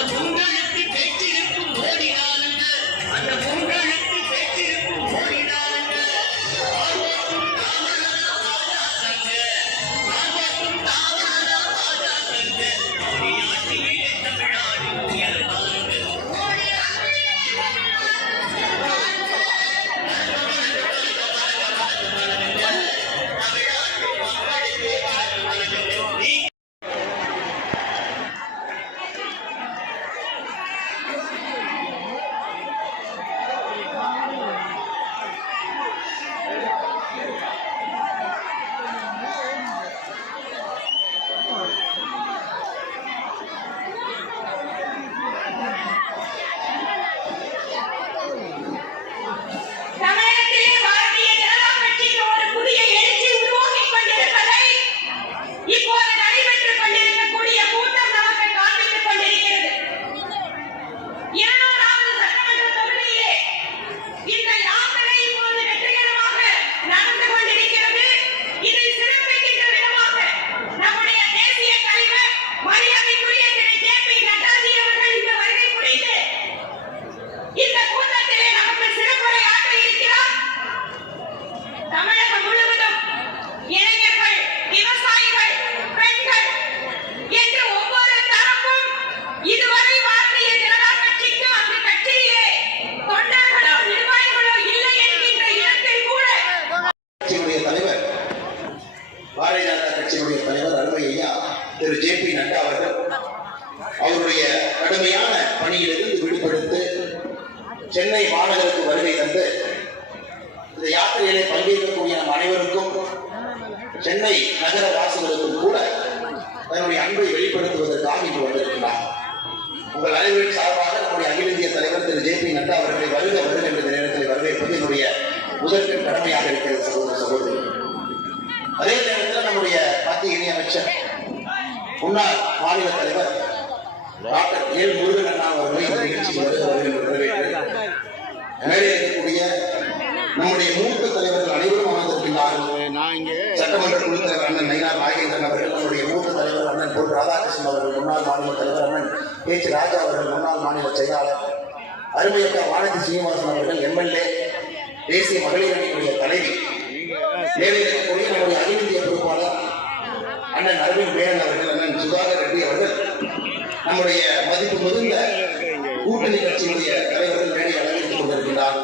உங்களுக்கு கெட்டி இருக்கும் ஓடினாலுங்க. அந்த உங்களுக்கு திரு ஜே பி நட்டா அவர்கள் அவருடைய கடுமையான பணியிலிருந்து விடுபடுத்து சென்னை மாநகருக்கு வருகை தந்து இந்த யாத்திரையிலே பங்கேற்கக்கூடிய நம் அனைவருக்கும் சென்னை நகர வாசிகளுக்கும் கூட தன்னுடைய அன்பை வெளிப்படுத்துவதற்காக இங்கு வந்திருக்கிறார். உங்கள் அனைவரின் சார்பாக நம்முடைய அகில இந்திய தலைவர் திரு ஜே பி நட்டா அவர்களை வருக வருக என்ற நேரத்தில் வரவேற்பது என்னுடைய முதற்கண் கடமையாக இருக்கிறது சகோதர சகோதரி. அதே நேரத்தில் நம்முடைய மத்திய இணையமைச்சர் முன்னாள் மாநில தலைவர் டாக்டர் எல் முருகன் அண்ணா அவர்களை இந்த வரவேற்று மேலே இருக்கக்கூடிய நம்முடைய மூத்த தலைவர்கள் அனைவரும் இங்கே சட்டமன்ற குழு தலைவர் அண்ணன் நயினார் நாகேந்திரன் அவர்கள் நம்முடைய மூத்த தலைவர் அண்ணன் பொன் ராதாகிருஷ்ணன் அவர்கள் முன்னாள் மாநில தலைவர் அண்ணன் பேச்சு ராஜா அவர்கள் முன்னாள் மாநில செயலாளர் அருமையக்கா வானதி சீனிவாசன் அவர்கள் எம்எல்ஏ தேசிய மகளிர் அணியினுடைய தலைவி. மேலே இருக்கக்கூடிய நம்முடைய அகில இந்திய பொறுப்பாளர் அண்ணன் அரவிந்த் மேனன் அவர்கள் சுதாகர் ரெட்டி அவர்கள் நம்முடைய மதிப்பு மிகுந்த கூட்டணி கட்சியினுடைய தலைவர்கள் மேடையில் அலங்கரித்துக் கொண்டிருக்கிறார்